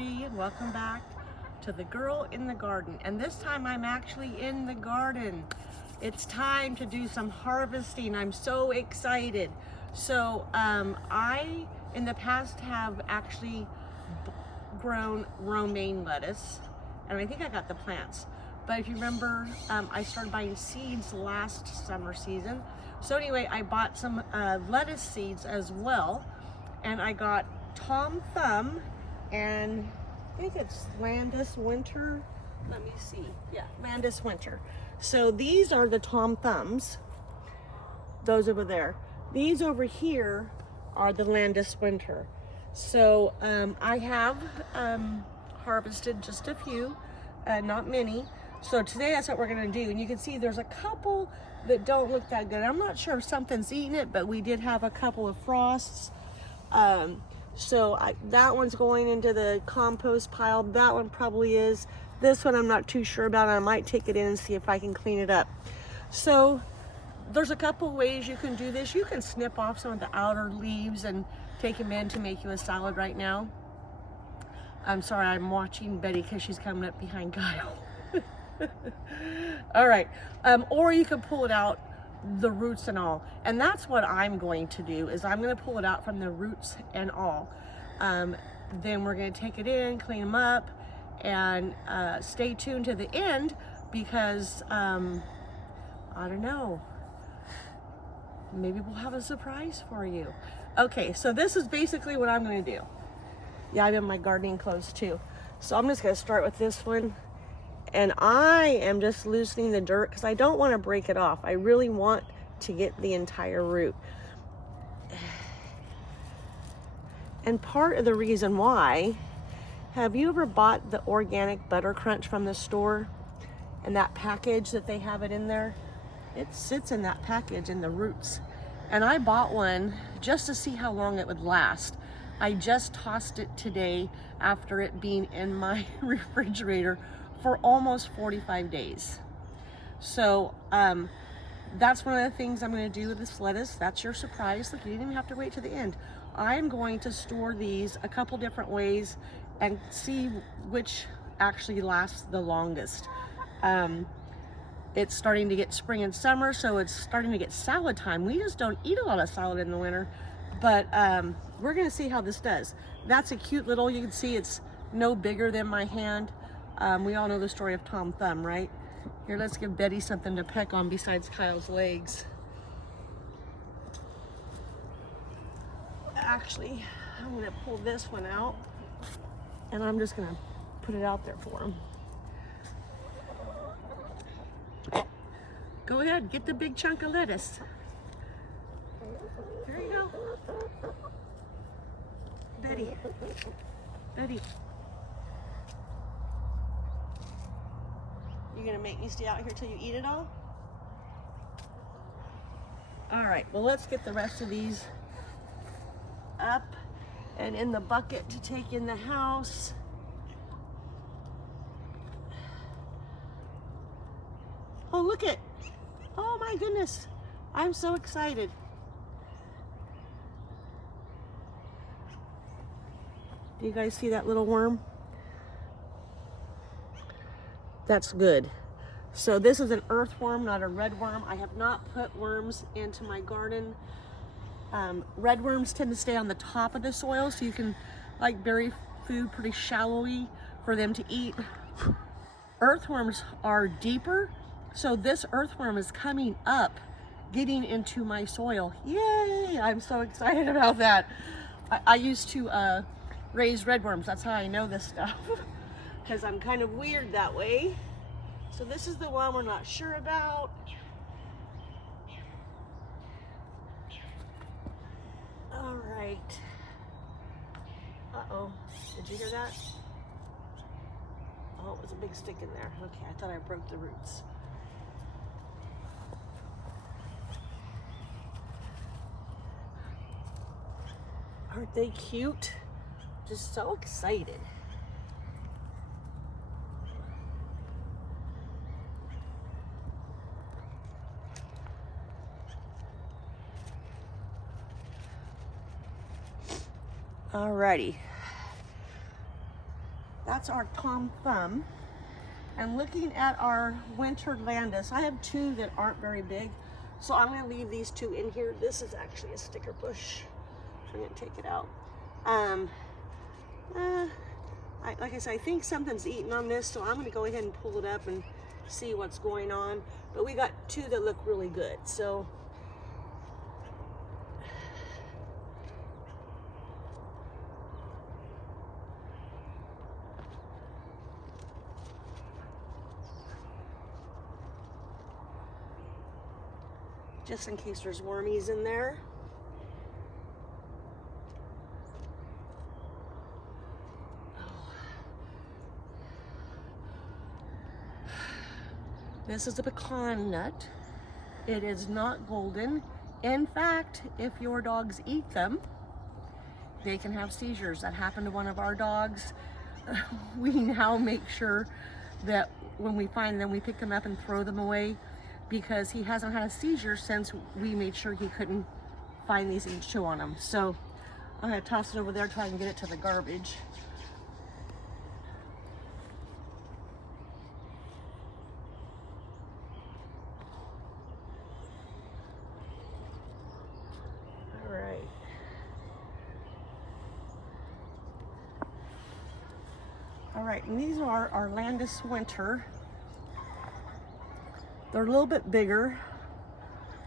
everybody, and welcome back to The Girl in the Garden. And this time I'm actually in the garden. It's time to do some harvesting. I'm so excited. So I in the past have actually grown romaine lettuce, and I think I got the plants. But if you remember, I started buying seeds last summer season. So anyway, I bought some lettuce seeds as well, and I got Tom Thumb, and I think it's Landis Winter. Let me see. Yeah, Landis Winter. So these are the Tom Thumbs, those over there. These over here are the Landis Winter. So I have harvested just a few, not many. So today that's what we're gonna do. And you can see there's a couple that don't look that good. I'm not sure if something's eating it, but we did have a couple of frosts. So that one's going into the compost pile. That one probably is. This one I'm not too sure about. I might take it in and see if I can clean it up. So there's a couple ways you can do this. You can snip off some of the outer leaves and take them in to make you a salad right now. I'm sorry, I'm watching Betty because she's coming up behind Kyle. All right, or you can pull it out, the roots and all, and that's what I'm going to do. Is I'm going to pull it out from the roots and all. Then we're going to take it in, clean them up, and stay tuned to the end because I don't know, maybe we'll have a surprise for you. Okay, so this is basically what I'm going to do. Yeah, I'm in my gardening clothes too. So I'm just going to start with this one. And I am just loosening the dirt because I don't want to break it off. I really want to get the entire root. And part of the reason why, have you ever bought the organic butter crunch from the store? And that package that they have it in there? It sits in that package in the roots. And I bought one just to see how long it would last. I just tossed it today after it being in my refrigerator for almost 45 days. So that's one of the things I'm going to do with this lettuce. That's your surprise. Look, you didn't even have to wait to the end. I'm going to store these a couple different ways and see which actually lasts the longest. It's starting to get spring and summer, so it's starting to get salad time. We just don't eat a lot of salad in the winter, but we're going to see how this does. That's a cute little, you can see it's no bigger than my hand. We all know the story of Tom Thumb, right? Here, let's give Betty something to peck on besides Kyle's legs. Actually, I'm gonna pull this one out and I'm just gonna put it out there for him. Go ahead, get the big chunk of lettuce. There you go. Betty, Betty. You gonna make me stay out here till you eat it all? All right, well, let's get the rest of these up and in the bucket to take in the house. Oh, look it. Oh my goodness. I'm so excited. Do you guys see that little worm? That's good. So this is an earthworm, not a redworm. I have not put worms into my garden. Redworms tend to stay on the top of the soil, so you can like bury food pretty shallowly for them to eat. Earthworms are deeper, so this earthworm is coming up, getting into my soil. Yay! I'm so excited about that. I used to raise redworms. That's how I know this stuff. Because I'm kind of weird that way. So this is the one we're not sure about. All right. Uh-oh, did you hear that? Oh, it was a big stick in there. Okay, I thought I broke the roots. Aren't they cute? Just so excited. Alrighty. That's our Tom Thumb. And looking at our winter Landis, I have two that aren't very big, so I'm going to leave these two in here. This is actually a sticker bush, so I'm going to take it out. Like I said, I think something's eating on this, so I'm going to go ahead and pull it up and see what's going on. But we got two that look really good, so. Just in case there's wormies in there. This is a pecan nut. It is not golden. In fact, if your dogs eat them, they can have seizures. That happened to one of our dogs. We now make sure that when we find them, we pick them up and throw them away, because he hasn't had a seizure since we made sure he couldn't find these and chew on them. So I'm gonna toss it over there, try and get it to the garbage. All right. All right, and these are our Landis Winter. They're a little bit bigger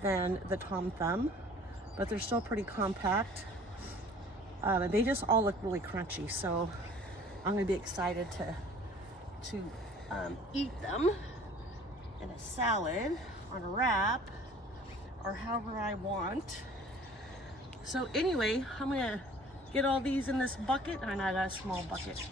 than the Tom Thumb, but they're still pretty compact. They just all look really crunchy, so I'm gonna be excited to eat them in a salad, on a wrap, or however I want. So anyway, I'm gonna get all these in this bucket, and I got a small bucket,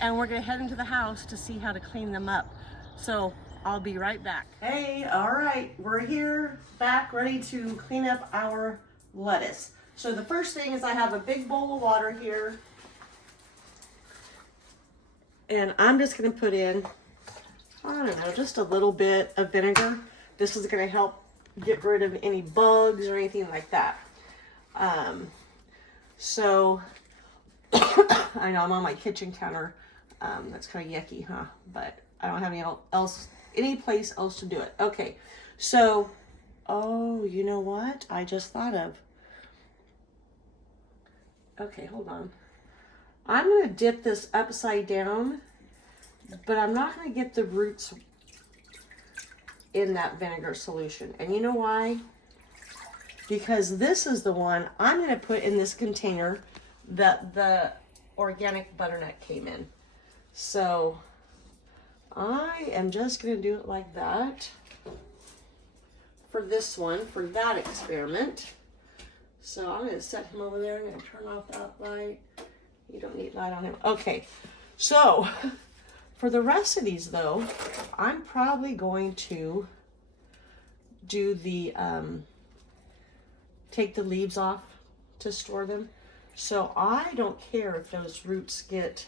and we're gonna head into the house to see how to clean them up. So I'll be right back. Hey, all right, we're here, back, ready to clean up our lettuce. So the first thing is I have a big bowl of water here, and I'm just gonna put in, I don't know, just a little bit of vinegar. This is gonna help get rid of any bugs or anything like that. So, I know I'm on my kitchen counter. That's kind of yucky, huh? But I don't have any place else to do it. Okay, so, oh, you know what I just thought of? Okay, hold on. I'm gonna dip this upside down, but I'm not gonna get the roots in that vinegar solution. And you know why? Because this is the one I'm gonna put in this container that the organic butternut came in. So I am just going to do it like that for this one, for that experiment. So I'm going to set him over there. I'm going to turn off that light. You don't need light on him. Okay, so for the rest of these though, I'm probably going to do the, take the leaves off to store them. So I don't care if those roots get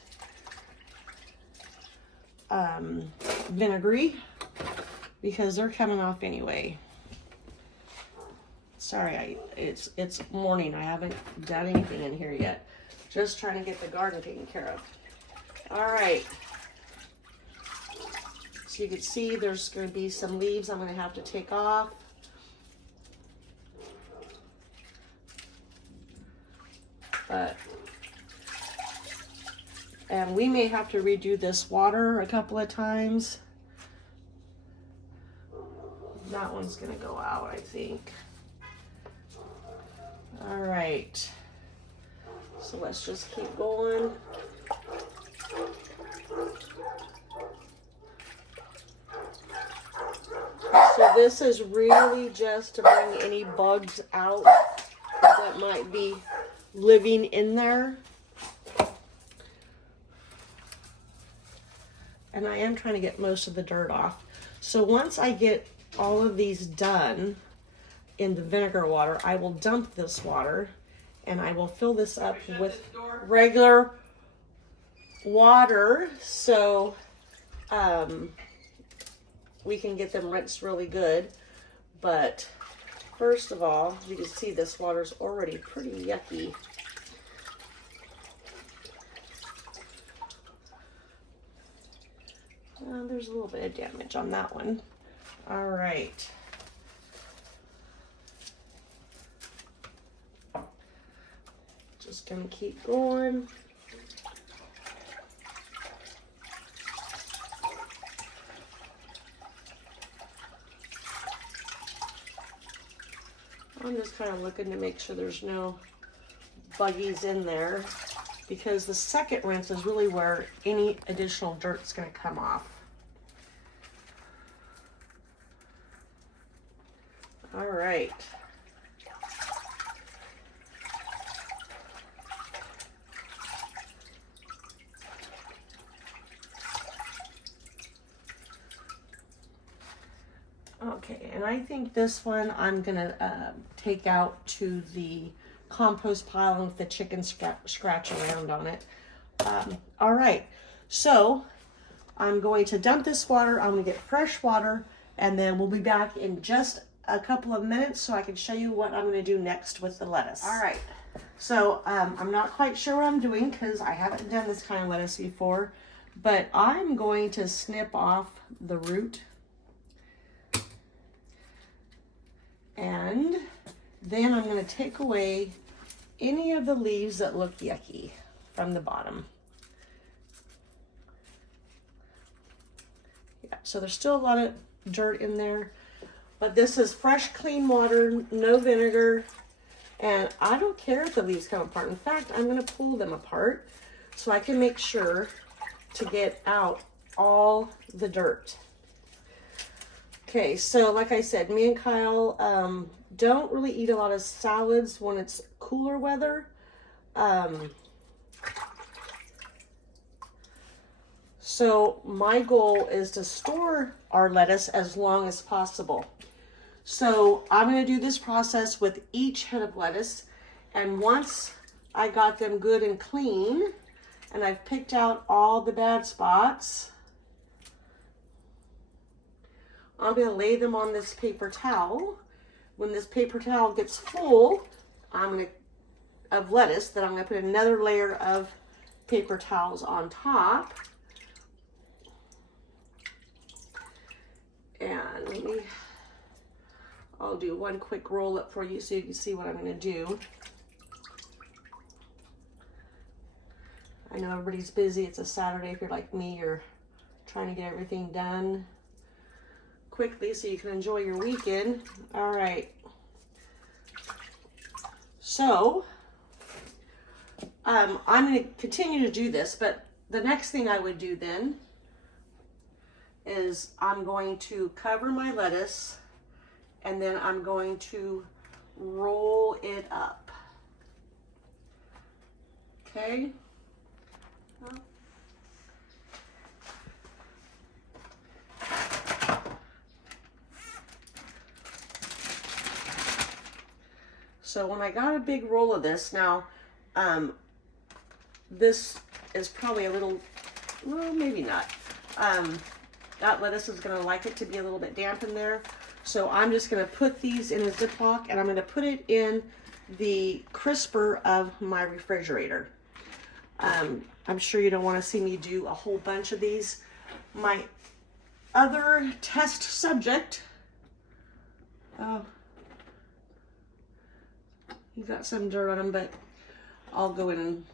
vinegary, because they're coming off anyway. Sorry, it's morning. I haven't done anything in here yet. Just trying to get the garden taken care of. All right. So you can see there's going to be some leaves I'm going to have to take off. And we may have to redo this water a couple of times. That one's gonna go out, I think. All right, so let's just keep going. So this is really just to bring any bugs out that might be living in there. And I am trying to get most of the dirt off. So once I get all of these done in the vinegar water, I will dump this water and I will fill this up with regular water, so we can get them rinsed really good. But first of all, you can see this water's already pretty yucky. There's a little bit of damage on that one. All right. Just gonna keep going. I'm just kind of looking to make sure there's no buggies in there, because the second rinse is really where any additional dirt's going to come off. All right. Okay, and I think this one I'm gonna take out to the compost pile with the chicken scratch around on it. All right, so I'm going to dump this water. I'm gonna get fresh water, and then we'll be back in just a couple of minutes so I can show you what I'm gonna do next with the lettuce. All right, so I'm not quite sure what I'm doing because I haven't done this kind of lettuce before, but I'm going to snip off the root. And then I'm going to take away any of the leaves that look yucky from the bottom. Yeah, so there's still a lot of dirt in there, but this is fresh, clean water, no vinegar, and I don't care if the leaves come apart. In fact, I'm going to pull them apart so I can make sure to get out all the dirt. Okay, so like I said, me and Kyle don't really eat a lot of salads when it's cooler weather. So my goal is to store our lettuce as long as possible. So I'm going to do this process with each head of lettuce, and once I got them good and clean, and I've picked out all the bad spots, I'm going to lay them on this paper towel. When this paper towel gets full, of lettuce, then I'm going to put another layer of paper towels on top. And I'll do one quick roll up for you so you can see what I'm going to do. I know everybody's busy. It's a Saturday. If you're like me, you're trying to get everything done quickly so you can enjoy your weekend. All right. So I'm going to continue to do this, but the next thing I would do then is I'm going to cover my lettuce, and then I'm going to roll it up. Okay. So when I got a big roll of this, now this is probably a little, well, maybe not. That lettuce is going to like it to be a little bit damp in there. So I'm just going to put these in a Ziploc, and I'm going to put it in the crisper of my refrigerator. I'm sure you don't want to see me do a whole bunch of these. My other test subject, he got some dirt on him, but I'll go in and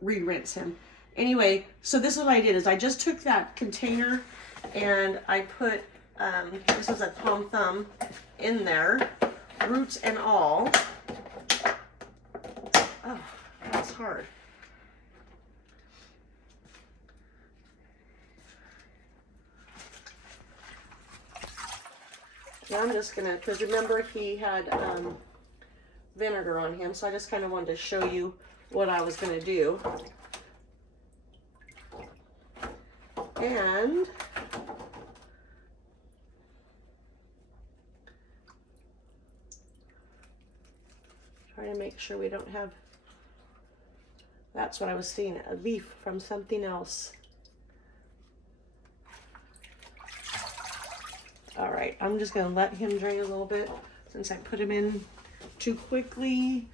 re-rinse him. Anyway, so this is what I did, is I just took that container and I put, this is a Tom Thumb in there, roots and all. Oh, that's hard. Yeah, I'm just gonna, because remember he had vinegar on him, so I just kind of wanted to show you what I was going to do. And try to make sure we don't have, that's what I was seeing, a leaf from something else. All right, I'm just going to let him drain a little bit since I put him in too quickly.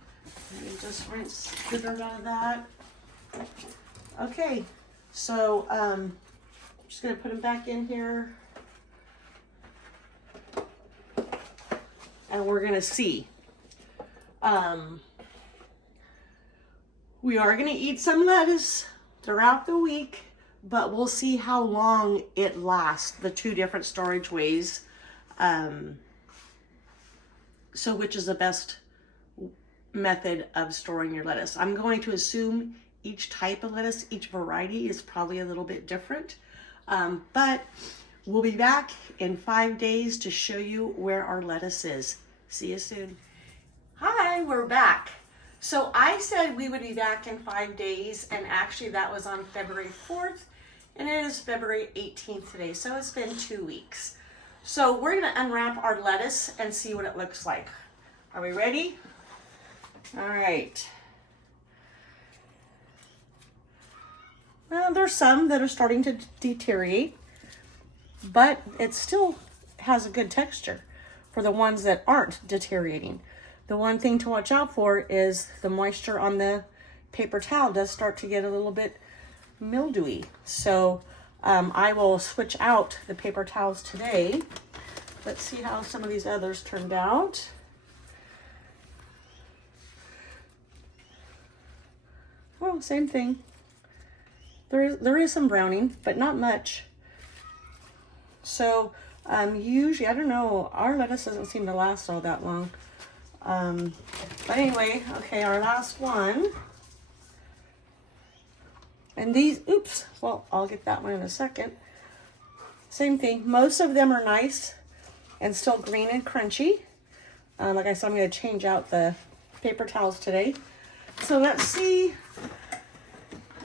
And just rinse the dirt out of that. Okay, so Just gonna put them back in here. And we're gonna see. We are gonna eat some lettuce throughout the week, but we'll see how long it lasts, the two different storage ways. So which is the best method of storing your lettuce? I'm going to assume each type of lettuce, each variety is probably a little bit different. But we'll be back in 5 days to show you where our lettuce is. See you soon. Hi, we're back. So I said we would be back in 5 days, and actually that was on February 4th, and it is February 18th today, so it's been 2 weeks. So we're gonna unwrap our lettuce and see what it looks like. Are we ready? All right. Well, there's some that are starting to deteriorate, but it still has a good texture for the ones that aren't deteriorating. The one thing to watch out for is the moisture on the paper towel does start to get a little bit mildewy. So I will switch out the paper towels today. Let's see how some of these others turned out. Oh, same thing. There is some browning, but not much. So usually, I don't know, our lettuce doesn't seem to last all that long. But anyway, okay, our last one. And these, oops, well, I'll get that one in a second. Same thing, most of them are nice and still green and crunchy. Like I said, I'm gonna change out the paper towels today. So let's see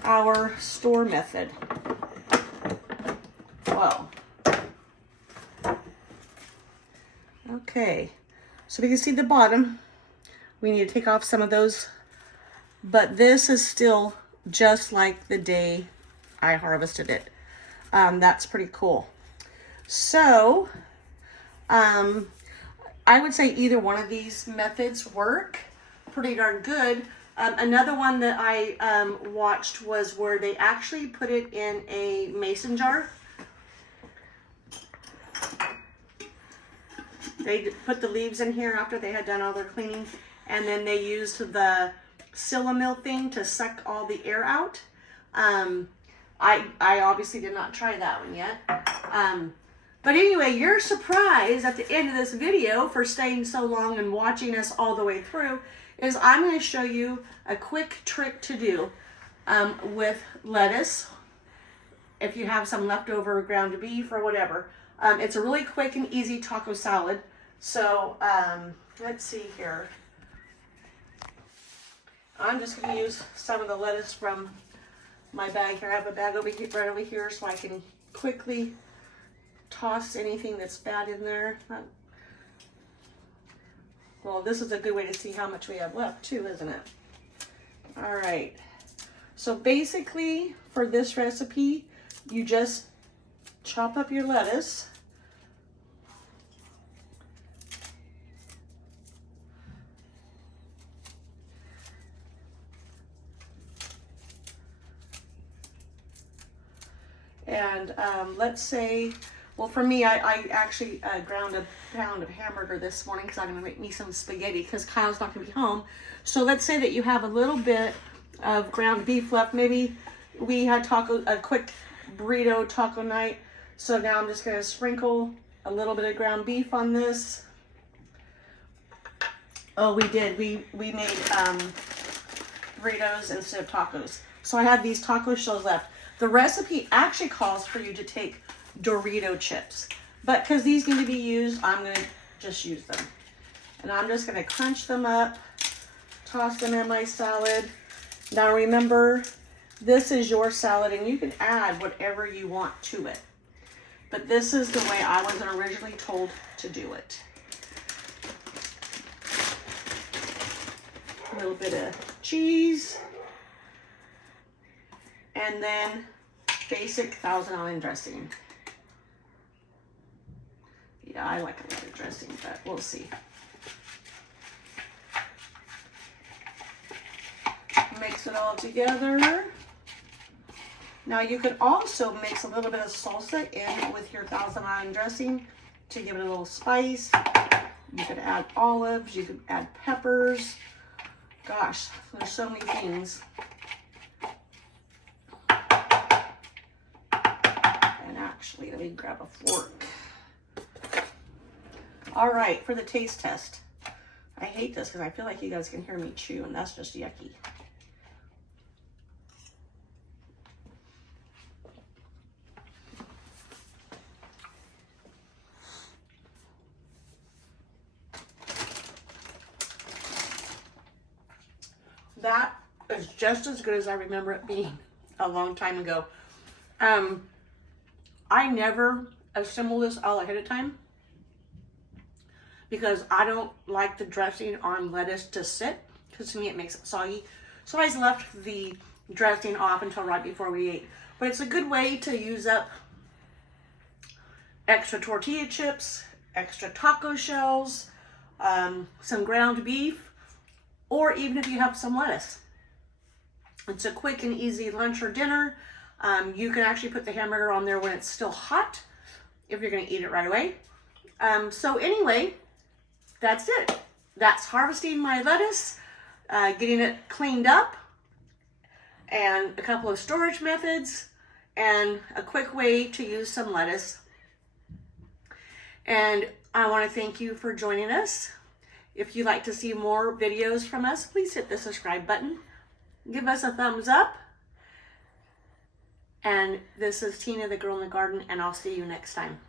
our store method. Whoa. Okay, so we can see the bottom. We need to take off some of those, but this is still just like the day I harvested it. That's pretty cool. So, I would say either one of these methods work pretty darn good. Another one that I watched was where they actually put it in a mason jar. They put the leaves in here after they had done all their cleaning, and then they used the Sillamil thing to suck all the air out. I obviously did not try that one yet. But anyway, your surprise at the end of this video for staying so long and watching us all the way through is I'm going to show you a quick trick to do with lettuce. If you have some leftover ground beef or whatever. It's a really quick and easy taco salad. So let's see here. I'm just going to use some of the lettuce from my bag here. I have a bag over here, right over here, so I can quickly toss anything that's bad in there. Well, this is a good way to see how much we have left too, isn't it? All right. So basically, for this recipe, you just chop up your lettuce. And let's say, well, for me, I actually ground a pound of hamburger this morning because I'm going to make me some spaghetti because Kyle's not going to be home. So let's say that you have a little bit of ground beef left. Maybe we had a quick burrito taco night. So now I'm just going to sprinkle a little bit of ground beef on this. Oh, we did. We made burritos instead of tacos. So I have these taco shells left. The recipe actually calls for you to take Dorito chips, but because these need to be used, I'm going to just use them. And I'm just going to crunch them up, toss them in my salad. Now remember, this is your salad and you can add whatever you want to it. But this is the way I was originally told to do it. A little bit of cheese. And then basic Thousand Island dressing. Yeah, I like a lot of dressing, but we'll see. Mix it all together. Now you could also mix a little bit of salsa in with your Thousand Island dressing to give it a little spice. You could add olives, you could add peppers. Gosh, there's so many things. And actually, let me grab a fork. All right, for the taste test. I hate this because I feel like you guys can hear me chew, and that's just yucky. That is just as good as I remember it being a long time ago. I never assemble this all ahead of time because I don't like the dressing on lettuce to sit, because to me it makes it soggy. So I just left the dressing off until right before we ate. But it's a good way to use up extra tortilla chips, extra taco shells, some ground beef, or even if you have some lettuce. It's a quick and easy lunch or dinner. You can actually put the hamburger on there when it's still hot, if you're gonna eat it right away. So anyway, that's it. That's harvesting my lettuce, getting it cleaned up, and a couple of storage methods, and a quick way to use some lettuce. And I wanna thank you for joining us. If you'd like to see more videos from us, please hit the subscribe button. Give us a thumbs up. And this is Tina, the Girl in the Garden, and I'll see you next time.